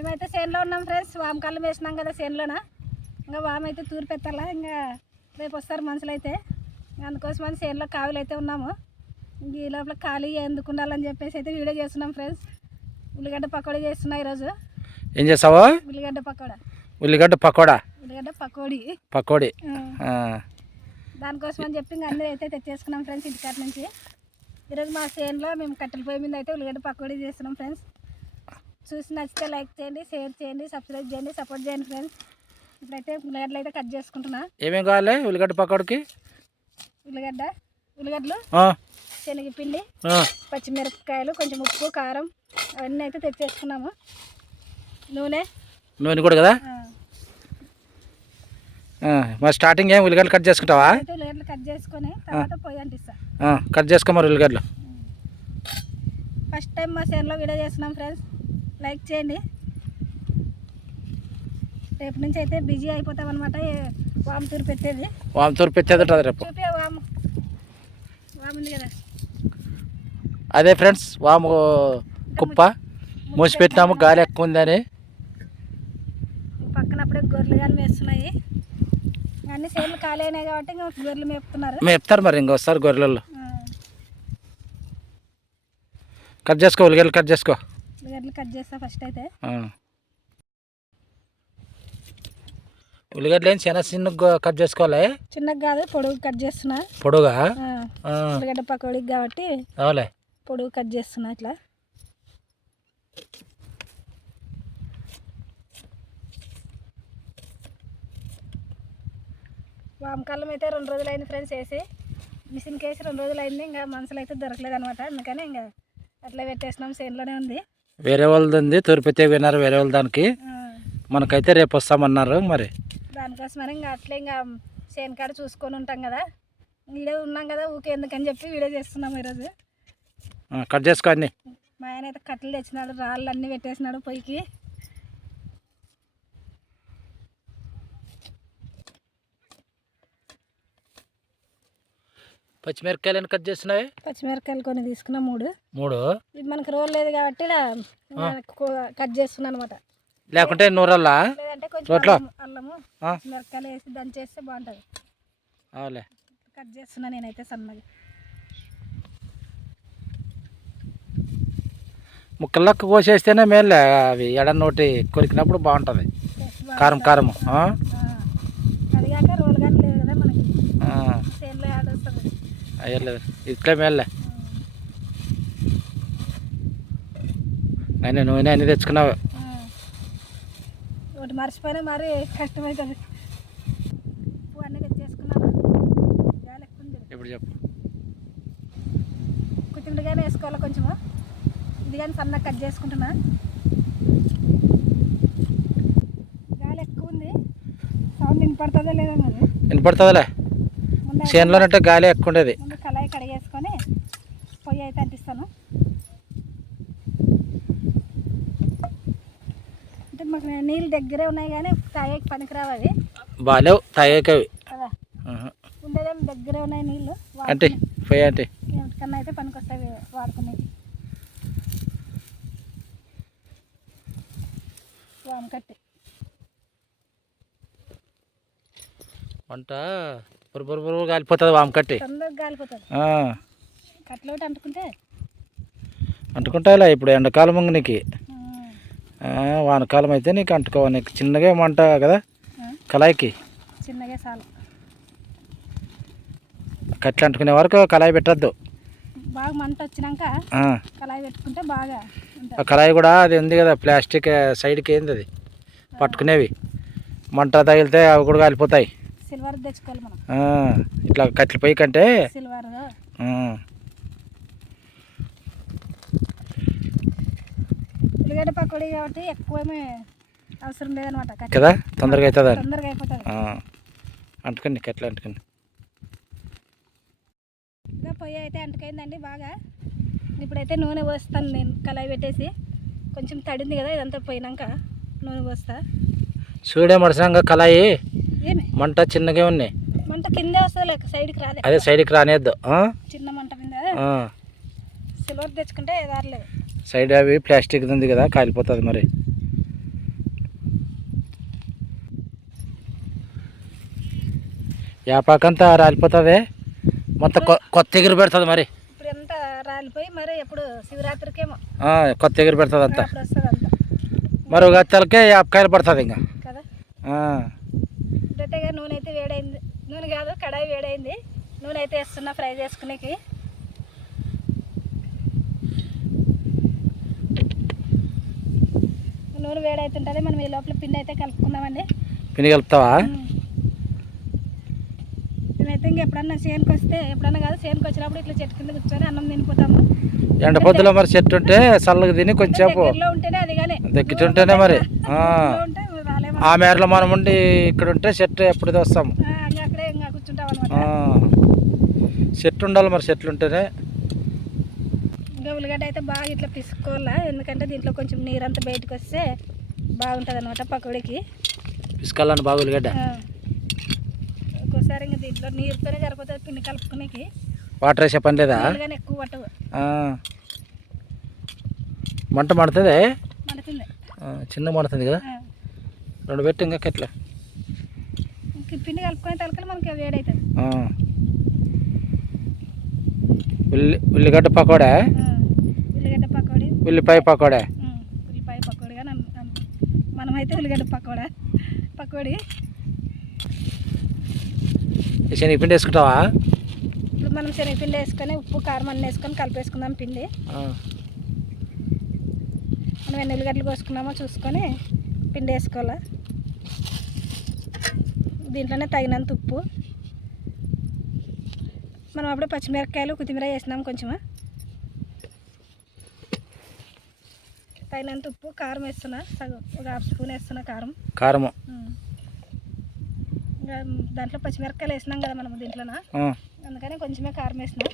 మేమైతే చేనులో ఉన్నాం ఫ్రెండ్స్. వామ కళ్ళం వేసినాం కదా చేనులోన. ఇంకా వామ అయితే తూరు పెట్టాలా, ఇంకా రేపు వస్తారు మనుషులు అయితే. అందుకోసమని చేనులో కావులు అయితే ఉన్నాము. ఇంక ఈ లోపల ఖాళీ ఎందుకు ఉండాలని చెప్పేసి అయితే వీడియో చేస్తున్నాం ఫ్రెండ్స్. ఉల్లిగడ్డ పకోడీ చేస్తున్నా ఈరోజు. ఏం చేస్తావా? ఉల్లిగడ్డ పకోడా. ఉల్లిగడ్డ పకోడా. ఉల్లిగడ్డ పకోడీ. పకోడీ. దానికోసం అని చెప్పి ఇంకా అన్నీ అయితే తెచ్చేసుకున్నాం ఫ్రెండ్స్ ఇంటికాడ నుంచి. ఈరోజు మా చేనులో మేము కట్టెల పొయ్యి మీద అయితే ఉల్లిగడ్డ పకోడీ చేస్తున్నాం ఫ్రెండ్స్. చూసి నచ్చితే లైక్ చేయండి, షేర్ చేయండి, సబ్స్క్రైబ్ చేయండి, సపోర్ట్ చేయండి ఫ్రెండ్స్. ఇప్పుడైతే ఉల్లిగడ్డలు అయితే కట్ చేసుకుంటున్నా. ఏమేమి కావాలి ఉల్లిగడ్డ పకోడీకి? ఉల్లిగడ్డలు, శనగపిండి, పచ్చిమిరపకాయలు, కొంచెం ఉప్పు, కారం అవన్నీ అయితే తెచ్చేసుకున్నాము. నూనె కూడా కదా. మరి స్టార్టింగ్ ఏం ఉల్లిగడ్డలు కట్ చేసుకుంటావా? ఉల్లిగడ్డలు కట్ చేసుకొని తర్వాత పొయ్యి అంటిస్తా. కట్ చేసుకో మరి ఉల్లిగడ్డలు. ఫస్ట్ టైం మా చేనులో వీడియో చేస్తున్నాం ఫ్రెండ్స్, లైక్ చేయండి. రేపు నుంచి అయితే బిజీ అయిపోతాం అనమాట. వామతూరు పెట్టేది. వామతూరు పెట్టేది ఉంటుంది రేపు. వాము ఉంది కదా, అదే ఫ్రెండ్స్ వాము కుప్ప మూసి పెట్టినాము, గాలి ఎక్కువ ఉందని. పక్కన అప్పుడే గొర్రెలు కానీ వేస్తున్నాయి. అన్ని చేనులు ఖాళీ అయినాయి కాబట్టి ఇంకా గొర్రెలు మేపుతారు మరి ఇంక వస్తారు గొర్రెలు. కట్ చేసుకో ఉల్లిగడ్డలు, కట్ చేసుకో. ఉల్లిగడ్డలు కట్ చేస్తా ఫస్ట్ అయితే. ఉల్లిగడ్డలు ఏం చిన్న కట్ చేసుకోవాలి. చిన్నగా కాదు, పొడుగు కట్ చేస్తున్నా. పొడుగా? ఉల్లిగడ్డ పకోడీకి కాబట్టి పొడుగు కట్ చేస్తున్నా ఇట్లా. వామకాలం అయితే 2 రోజులు అయింది ఫ్రెండ్స్ వేసి. మిషన్కి వేసి 2 రోజులు అయింది. ఇంకా మనుషులు అయితే దొరకలేదు అనమాట. అందుకని ఇంకా అట్లా పెట్టేసినాం. చేనులోనే ఉంది. వేరే వాళ్ళది ఉంది, తూర్పుతే విన్నారు వేరే వాళ్ళ దానికి. మనకైతే రేపు వస్తామన్నారు. మరి దానికోసమని ఇంకా అట్లా ఇంకా చేను కాడ చూసుకొని ఉంటాం కదా, వీడియో ఉన్నాం కదా ఊకే ఎందుకని చెప్పి వీడియో చేస్తున్నాం ఈరోజు. కట్ చేసుకో అన్ని. మా ఆయన అయితే కట్టెలు తెచ్చినాడు, రాళ్ళు అన్నీ పెట్టేసినాడు పొయ్యికి. పచ్చిమిరపకాయలు కట్ చేస్తున్నాయి. పచ్చిమిరపకాయలు కొన్ని తీసుకున్నా, 3 ఇది మనకు రోల్ లేదు కాబట్టి కట్ చేస్తున్నాను అనమాట. లేకుంటే నూరల్లా, లేదంటే కొంచెం అల్లము పచ్చిమిరపకాయలు వేసి దంచేస్తే బాగుంటుంది. కట్ చేస్తున్నా నేనైతే సన్నగా. ముక్కలకు కోసేస్తేనే మేలే, అవి ఎడనోటి కొరికినప్పుడు బాగుంటుంది. కారం కారము. అదిగాక రోల్ కానీ లేదు కదా మనకి, చేనులో యాడ్ వస్తుంది. అయ్యలేదు ఇట్లే మేలే. అయినా నూనె అన్నీ తెచ్చుకున్నావు. ఒకటి మర్చిపోయినా మరి కష్టమవుతుంది. ఉప్పు అన్నీ తెచ్చేసుకున్నాను. గాలి ఎక్కువ ఉంది. ఇప్పుడు చెప్పు. కొత్తిమీరగానే వేసుకోవాలి కొంచెము. ఇది కానీ సన్నగా కట్ చేసుకుంటున్నా. గాలి ఎక్కువ ఉంది. సౌండ్ వినపడుతుందా లేదా మరి? వినపడుతుందిలే. చేనులోనంటే గాలి ఎక్కువ ఉండేది. ముందు కళాయి కడిగేసుకొని పొయ్యి అయితే అంటిస్తాను. అంటే మాకు నీళ్ళు దగ్గరే ఉన్నాయి కానీ తాగేకి పనికిరావు అవి. బాగాలేవు తాగేకి అవి కదా, ఉండేదేమో దగ్గరే ఉన్నాయి నీళ్ళు. అంటే పొయ్యి అంటే కన్నా అయితే పనికొస్తాయి వాడుకునేవి. వామకట్టి వంట బుర్ర కాలిపోతుంది. వామకట్టి తొందరగా కాలిపోతుంది. కట్టలు ఒకటి అంటుకుంటాయిలా. ఇప్పుడు ఎండాకాలం నీకు, వానకాలం అయితే నీకు అంటుకోవాలి. నీకు చిన్నగా మంట కదా కళాయికి, చిన్నగా చాలు. కట్లు అంటుకునే వరకు కళాయి పెట్టద్దు. బాగా మంట వచ్చినాక కళాయి పెట్టుకుంటే బాగా. ఆ కళాయి కూడా అది ఉంది కదా ప్లాస్టిక్ సైడ్కి ఏంది అది పట్టుకునేవి, మంట తగిలితే అవి కూడా కాలిపోతాయి. సిల్వర్ తెచ్చుకోవాలి మనం. ఇట్లా కట్ల పొయ్యి కంటే సిల్వర్. ఉల్లిగడ్డ పకోడీ కాబట్టి ఎక్కువేమీ అవసరం లేదనమాట కదా, తొందరగా అవుతుంది. తొందరగా అయిపోతుంది. అంటుకోండి కట్ల అంటుకోండి. ఇంకా పొయ్యి అయితే అంటుకైందండి బాగా. ఇప్పుడైతే నూనె పోస్తాను నేను. కళాయి పెట్టేసి కొంచెం తడింది కదా, ఇదంతా పోయినాక నూనె పోస్తా. చూడే మడసంగా కళాయి మంట చిన్నగా ఉన్నాయి. మంట కిందే వస్తుంది, లేక సైడ్కి రాదే. అదే సైడ్కి రానేద్దు. చిన్న మంట మీద సిల్వర్ తెచ్చుకుంటే దారలేదు. సైడ్ అవి ప్లాస్టిక్ ఉంది కదా, కాలిపోతుంది. మరి యాపాకంతా రాలిపోతుంది మొత్తం కొత్త ఎగురు పెడుతుంది మరి. ఇప్పుడు ఎంత రాలిపోయి మరి ఎప్పుడు శివరాత్రికేమో కొత్త ఎగురు పెడుతుంది అంతా. అప్పుడు వస్తుంది అంతా మరి ఒక గత్తలకే యాపకాయలు పడుతుంది ఇంకా కదా. ఇప్పుడైతే నూనె అయితే వేడైంది, నూనె కాదు కడాయి వేడైంది, నూనె అయితే వేస్తున్నా ఫ్రై చేసుకునేకి. నూనె వేడవుతుంటుంది, మనం ఈ లోపల పిండి అయితే కలుపుకుందామండి. పిండి కలుపుతావా? మేమైతే ఇంక ఎప్పుడన్నా చేనుకి వస్తే, ఎప్పుడన్నా కాదు చేనుకి వచ్చినప్పుడు ఇట్లా చెట్టు కింద కూర్చొని అన్నం తినిపోతాము. ఎండ పొద్దులో మరి చెట్టు ఉంటే చల్లగా తిని కొంచెంసేపు ఉంటేనే అది కానీ దగ్గిటుంటేనే మరి ఉంటే రాలేము. ఆ మేరలో మనం ఉండి ఇక్కడ ఉంటే చెట్టు ఎప్పుడు వస్తాము. అక్కడే ఇంకా కూర్చుంటాం అనమాట. చెట్టు ఉండాలి మరి, చెట్లు ఉంటేనే. ఇంకా ఉల్లిగడ్డ అయితే బాగా ఇట్లా పిసుకోవాలా, ఎందుకంటే దీంట్లో కొంచెం నీరంతా బయటకు వస్తే బాగుంటుంది అనమాట పకోడీకి. పిసుకాలని బాగా ఉల్లిగడ్డ. ఒక్కోసారి ఇంకా దీంట్లో నీరుతోనే సరిపోతుంది పిండి కలుపుకునేకి. వాటర్ వేసే పని లేదా? కానీ ఎక్కువ పట్టవు. మంట మడుతుంది, మండుతుంది, చిన్న మడుతుంది కదా. రెండు పెట్టి ఇంకా ఎట్లా పిండి కలుపుకునే తలకలు మనకి వేడవుతుంది. ఉల్లిగడ్డ పకోడా, ఉల్లిగడ్డ పకోడీ, ఉల్లిపాయ పకోడా. ఉల్లిపాయ పకోడీ కానీ మనమైతే ఉల్లిగడ్డ పకోడీ. శనగపిండి వేసుకుంటావా? ఇప్పుడు మనం శనగపిండి వేసుకొని ఉప్పు కారం అన్నీ వేసుకొని కలిపేసుకుందాం పిండి. మనం ఎన్ని ఉల్లిగడ్డలు కోసుకున్నామో చూసుకొని పిండి వేసుకోవాలా. దీంట్లోనే తగినంత ఉప్పు, మనం అప్పుడే పచ్చిమిరపకాయలు కొత్తిమీర వేసినాం కొంచెం. తగినంత ఉప్పు, కారం వేస్తున్నా, సగం ఒక హాఫ్ స్పూన్ వేస్తున్నా కారం. ఇంకా దాంట్లో పచ్చిమిరపకాయలు వేసినాం కదా మనం దీంట్లోన, అందుకని కొంచెమే కారం వేసినా.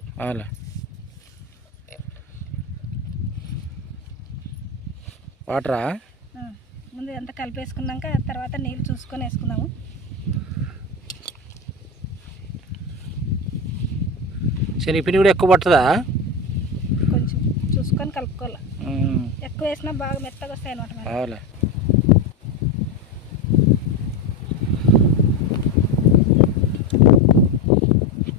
వాటరా? ముందు ఎంత కలిపేసుకున్నాక తర్వాత నీళ్ళు చూసుకొని వేసుకుందాము. శనగపిండి కూడా ఎక్కువ పడుతుందా? కొంచెం చూసుకొని కలుపుకోవాలి, ఎక్కువ వేసినా బాగా మెత్తగా వస్తాయి అన్నమాట.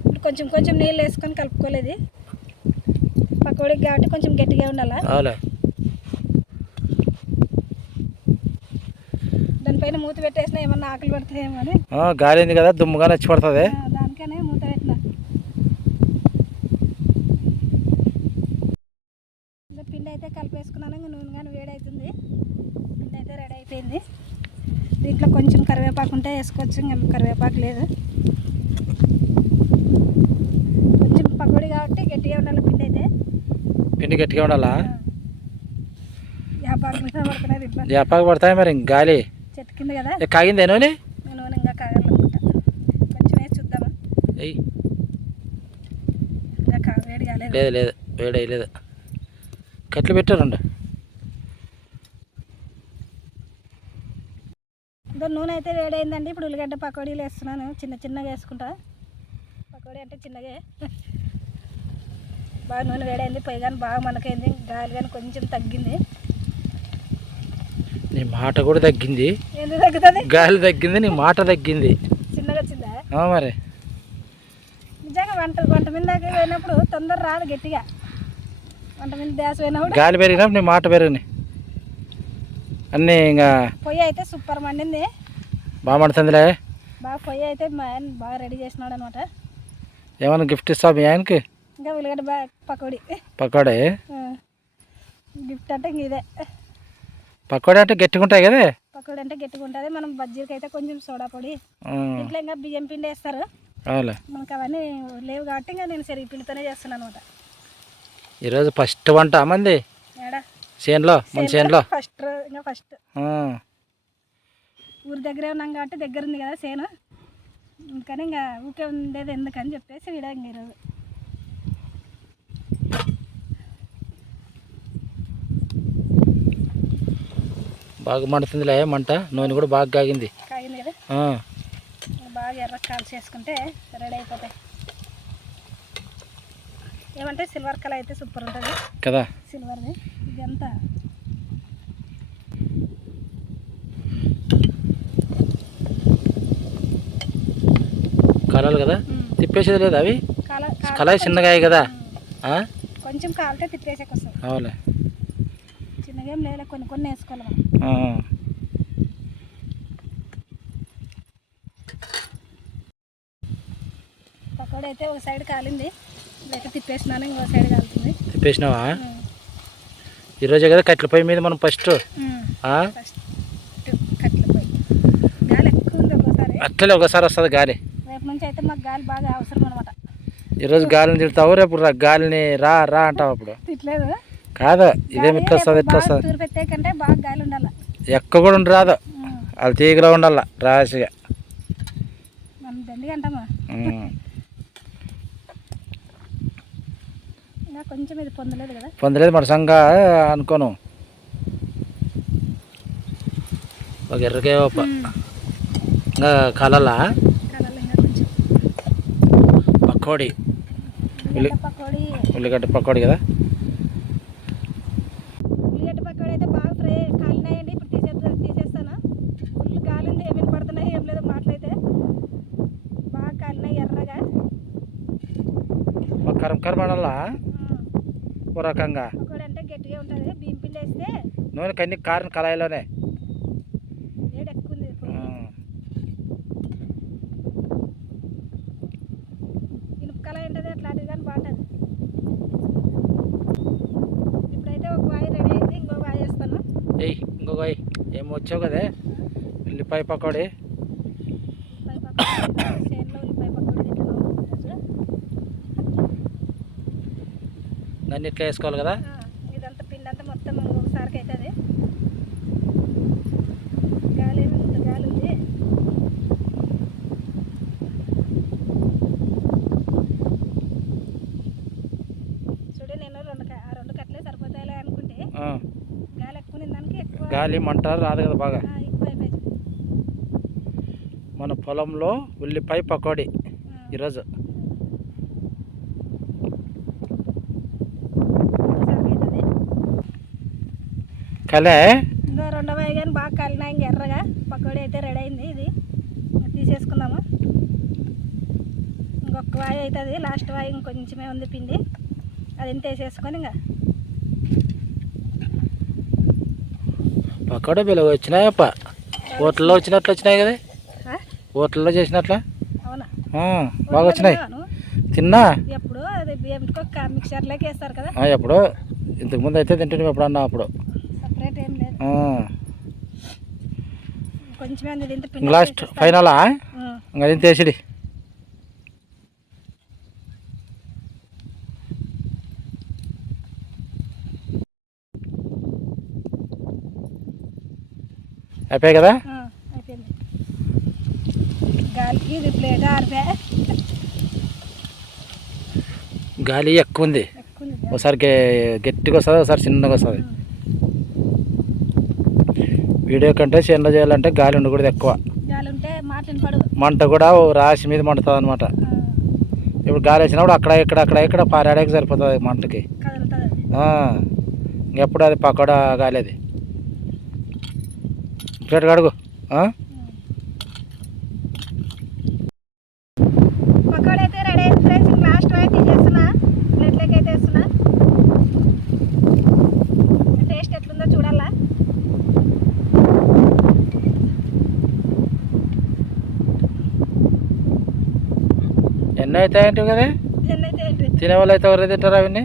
ఇప్పుడు కొంచెం నీళ్ళు వేసుకొని కలుపుకోలేదు, పకోడీకి కాబట్టి కొంచెం గట్టిగా ఉండాలా. దానిపైన మూత పెట్టేసినా ఏమన్నా ఆకులు పడతాయేమో అని. గాలింది కదా, దుమ్ముగా నచ్చి పడుతుంది, దానికనే మూత పెట్టినా. పిండి అయితే కలిపేసుకున్నాను, ఇంకా నూనె కానీ వేడవుతుంది. పిండి అయితే రెడీ అయిపోయింది. దీంట్లో కొంచెం కరివేపాకు ఉంటే వేసుకోవచ్చు, ఇంకా కరివేపాకు లేదు. కొంచెం పకోడీ కాబట్టి గట్టిగా ఉండాలి పిండి అయితే. పిండి గట్టిగా ఉండాలా? యాపాకు పడతాయి మరి. గాలి చెట్టు కింద కదా. కాగిందే నూనె? నూనె ఇంకా కాగాలనుకుంటా, కొంచెం వేసి చూద్దామా. ఇంకా వేడి కాలేదు. లేదు వేడి అయ్యలేదు. కట్లు పెట్టారండి. నూనె అయితే వేడైందండి. ఇప్పుడు ఉల్లిగడ్డ పకోడీలు వేస్తున్నాను, చిన్నగా వేసుకుంటా. పకోడీ అంటే చిన్నగా. బాగా నూనె వేడైంది, పొయ్యి కానీ బాగా మనకైంది, గాలి కానీ కొంచెం తగ్గింది. నీ మాట కూడా తగ్గింది. ఎందుకు తగ్గుతుంది? గాలి తగ్గింది, నీ మాట తగ్గింది. చిన్నగా వచ్చిందా? మరి నిజంగా వంట మీద దాకా పోయినప్పుడు తొందర రాదు గట్టిగా. వంట మీద డ్యాస్ పోయినప్పుడు గాలి పెరిగినప్పుడు నీ మాట పెరిగినాయి అన్నీ. ఇంకా పొయ్యి అయితే సూపర్ మండింది, బాగా మండుతుందిలే. బాగా పొయ్యి అయితే మా ఆయన బాగా రెడీ చేసినాడు అనమాట. ఏమన్నా గిఫ్ట్ ఇస్తావు మీ ఆయనకి? ఇంకా ఉల్లిగడ్డ పకోడీ. గిఫ్ట్ అంటే ఇంక ఇదే. పకోడీ అంటే గట్టిగా ఉంటాయి కదా. పకోడీ అంటే గట్టిగా ఉంటుంది. మనం బజ్జీలకి అయితే కొంచెం సోడా పొడి, ఇంట్లో ఇంకా బియ్యం పిండి వేస్తారు. మనకు అవన్నీ లేవు కాబట్టి ఇంకా నేను శనగపిండితోనే చేస్తున్నాను అనమాట. ఈరోజు ఫస్ట్ వంట మంది చేనులో, మన చేనులో ఫస్ట్. ఊరి దగ్గరే ఉన్నాం కాబట్టి దగ్గర ఉంది కదా చేను, అందుకని ఇంకా ఊకే ఉండేది ఎందుకని చెప్పేసి వీడ ఇంక ఈరోజు. బాగా మండుతుందిలే మంట, నూనె కూడా బాగా కాగింది కదా. బాగా ఎర్ర కాల్చి చేసుకుంటే రెడీ అయిపోతాయి. ఏమంటే సిల్వర్ కలర్ అయితే సూపర్ ఉంటుంది కదా. సిల్వర్ది ఇదంతా కలర్ కాలాలి కదా, తిప్పేసేది లేదు అవి కాల కళాయి చిన్నగా అయ్యి కదా. కొంచెం కాలితే తిప్పేసాక వస్తుంది. అవులే, చిన్నగా ఏం లేదు, కొన్ని కొన్ని వేసుకోవాలి మనం. పకోడీ అయితే ఒక సైడ్ కాలింది, లేక తిప్పేసినాను, ఇంకో సైడ్ కాలుతుంది. తిప్పేసినావా? ఈరోజే కదా కట్టెల పొయ్యి మీద మనం ఫస్ట్ కట్టెల పొయ్యి గాలి ఎక్కువ ఉంది. ఒకసారి అట్లనే ఒకసారి వస్తుంది గాలి. రేపు నుంచి అయితే మాకు గాలి బాగా అవసరం అనమాట. ఈరోజు గాలిని తిడతావు, రేపు గాలిని రా రా అంటావు. అప్పుడు తిట్టలేదు కాదు, ఇదేమి ఇట్లా వస్తుంది ఇట్లా వస్తుంది. తూరు పెట్టేకంటే బాగా గాలి ఉండాలి. ఎక్క కూడా ఉండి రాదు, అది తీగలో ఉండాల రాసిగా. మనం దండిగా అంటామా. ఇంకా కొంచెం ఇది పొందలేదు కదా, పొందలేదు మన సంగా అనుకోను. ఒక ఎర్రకే ఇంకా కలలా కలర్లు ఇంకా కొంచెం పకోడీ, పకోడీ, ఉల్లిగడ్డ పకోడీ కదా. ఉల్లిగడ్డ పకోడీ అయితే బాగా ఫ్రై కాలినాయండి. ఇప్పుడు తీసేస్తాను. ఫుల్ కాలింది, ఏమేమి పడుతున్నాయి ఏం లేదు. మాటలైతే బాగా కాలినాయి ఎర్రగా. కరం కరం అనాలా ఓ రకంగా. పకోడీ అంటే గట్టిగా ఉంటుంది. బియ్యం పిండి వేస్తే నూనె కన్నీ కారం కళాయిలోనే. వేడి ఎక్కువ ఉంది. ఇనుప కళాయి ఉంటుంది, అట్లాంటిది కానీ బాగుంటుంది. ఇప్పుడైతే ఒక వాయి రెడీ అయింది, ఇంకో వాయి వేస్తాను. ఇంకొక ఏమి వచ్చావు కదా, ఉల్లిపాయ పకోడీ. చేనులో ఉల్లిపాయ పకోడీ తింటున్నాము ఈరోజు. దాన్ని ఇట్లా వేసుకోవాలి కదా. ఇదంతా పిండి అంతా మొత్తం ఒకసారికి అవుతుంది. గాలి ఏమి ఇంత గాలి ఉంది. చూడు, నేను రెండు కట్టలే సరిపోతాయిలే అనుకుంటే గాలి ఎక్కువ దానికి ఎక్కువ గాలి మంట రాదు కదా బాగా. ఎక్కువ అయిపోయింది. మన పొలంలో ఉల్లిపాయ పకోడీ ఈరోజు. కలే ఇంకా రెండో వాయి కానీ బాగా కాలినా, ఇంక ఎర్రగా పకోడీ అయితే రెడీ అయింది. ఇది తీసేసుకుందాము. ఇంకొక వాయి అవుతుంది, లాస్ట్ వాయి ఇంకొంచెమే ఉంది పిండి, అది ఇంత వేసేసుకొని ఇంకా పకోడీ బిలువ వచ్చినాయప్ప. హోటల్లో వచ్చినట్లు వచ్చినాయి కదా, హోటల్లో చేసినట్లా. అవునా, బాగా వచ్చినాయి. తిన్నా ఎప్పుడు అది బియ్యంకి మిక్చర్లోకి వేస్తారు కదా. ఎప్పుడు ఇంతకుముందు అయితే తింటున్నాం ఎప్పుడన్నా. అప్పుడు సపరేట్ ఏం లేదు, కొంచెమే ఉంది. ఇంత పిండి లాస్ట్ ఫైనలా ఇంకా అది తీసిడి. అయిపోయాయి కదా. అయిపోయింది. గాలికి ఇది ప్లేట్ ఆరిపే. గాలి ఎక్కువ ఉంది, ఒకసారి గట్టిగా వస్తుంది, ఒకసారి చిన్నగా వస్తుంది. వీడియో కంటే చిన్న చేయాలంటే గాలి ఉండకూడదు ఎక్కువ. గాలి ఉంటే మాట్లాడు, మంట కూడా రాసి మీద మండుతుంది అనమాట. ఇప్పుడు గాలి వేసినప్పుడు అక్కడ ఇక్కడ పారాడేకి సరిపోతుంది మంటకి. ఎప్పుడు అది పకోడా గాలి అది. ప్లేట్ కడుగు. పకోడీ అయితే రెడీ అయింది ఫ్రెండ్స్. లాస్ట్ అయితే తీసేస్తున్నా, ప్లేట్లోకి అయితే వేస్తున్నా. టేస్ట్ ఎట్లుందో చూడాలా. ఎన్ని అవుతాయంటే కదా, ఎన్నైతే ఏంటి తినేవాళ్ళు అయితే ఎవరు తింటారు అవన్నీ?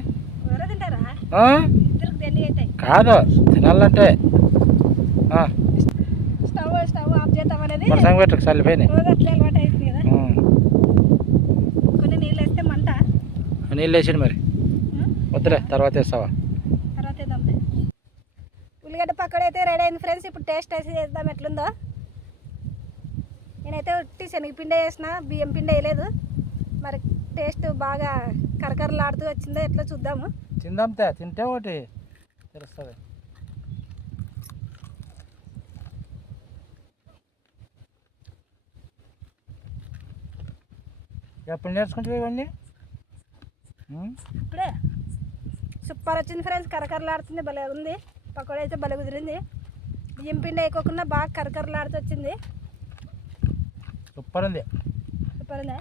ఎవరో తింటారా? ఇద్దరికి ఎన్ని అవుతాయి కాదు, తినాలంటే స్టవ్ ఆఫ్ చేద్దాం అనేది సంగ పెట్టు చల్లిపోయినాయి. అట్లా అలవాటు అవుతుంది కదా. కొన్ని నీళ్ళు వేస్తే మంట. నీళ్ళు వేసిండు మరి, వద్దులే తర్వాత వేస్తావా. తర్వాత వేద్దాంలే. ఉల్లిగడ్డ పకోడీ అయితే రెడీ అయింది ఫ్రెండ్స్. ఇప్పుడు టేస్ట్ వేసి చేద్దాం ఎట్లుందో. నేనైతే ఉట్టి శనగపిండి వేసిన, బియ్యం పిండి వేయలేదు. మరి టేస్ట్ బాగా కరకరలాడుతూ వచ్చిందో ఎట్లా చూద్దాము. తిందాంతే, తింటే ఒకటి తెలుస్తుంది. ఎప్పుడు నేర్చుకుంటావు ఇవన్నీ? ఇప్పుడే సూపర్ వచ్చింది ఫ్రెండ్స్, కరకరలాడుతుంది, భలే ఉంది. పకోడీ అయితే భలే కుదిరింది. బియ్యం పిండి వేయకోకుండా బాగా కరకరలాడుతూ వచ్చింది. సూపర్ ఉంది. సూపర్ ఉందా?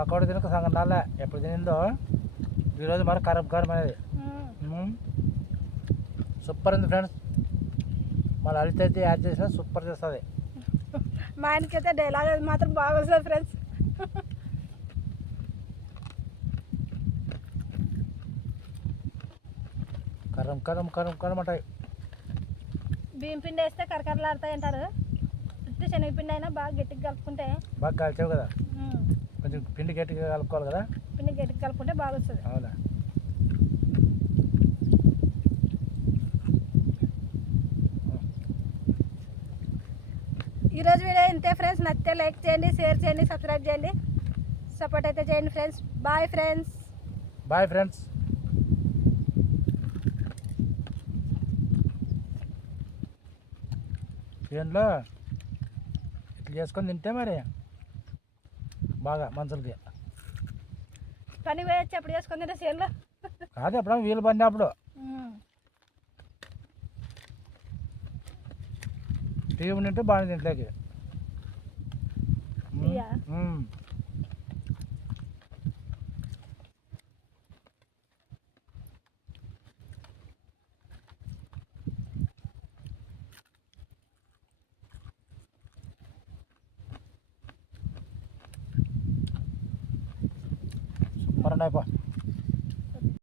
పకోడీ తినక సంగం నాలే ఎప్పుడు తినిందో ఈరోజు మరి కారం అనేది సూపర్ ఉంది ఫ్రెండ్స్. మళ్ళీ అడిగితే అయితే యాడ్ చేసినా సూపర్ చేస్తుంది. మా ఆయనకైతే డైలాగ్ అది మాత్రం బాగా వస్తుంది ఫ్రెండ్స్. కరం అంటాయి. బియ్యం పిండి వేస్తే కరకరలాడతాయి అంటారు. ఉత్తి శనగపిండి అయినా బాగా గట్టిగా కలుపుకుంటే బాగా కాల్చావు కదా, కొంచెం పిండి గట్టిగా కలుపుకోవాలి కదా. పిండి గట్టిగా కలుపుకుంటే బాగా వస్తుంది. అవునా. ఈరోజు వీడియో ఇంతే ఫ్రెండ్స్. నచ్చితే లైక్ చేయండి, షేర్ చేయండి, సబ్స్క్రైబ్ చేయండి, సపోర్ట్ అయితే చేయండి ఫ్రెండ్స్. Bye friends. చేనులో ఇట్లా చేసుకొని తింటే మరి బాగా మనుషులకి పని వేయచ్చు అప్పుడు చేసుకొని తింటే చేనులో. కాదు ఎప్పుడో వీలు పడినప్పుడు టీవీ ఉంటే బాగుంది ఇంట్లోకి. సూపర్ ఉన్నాయి.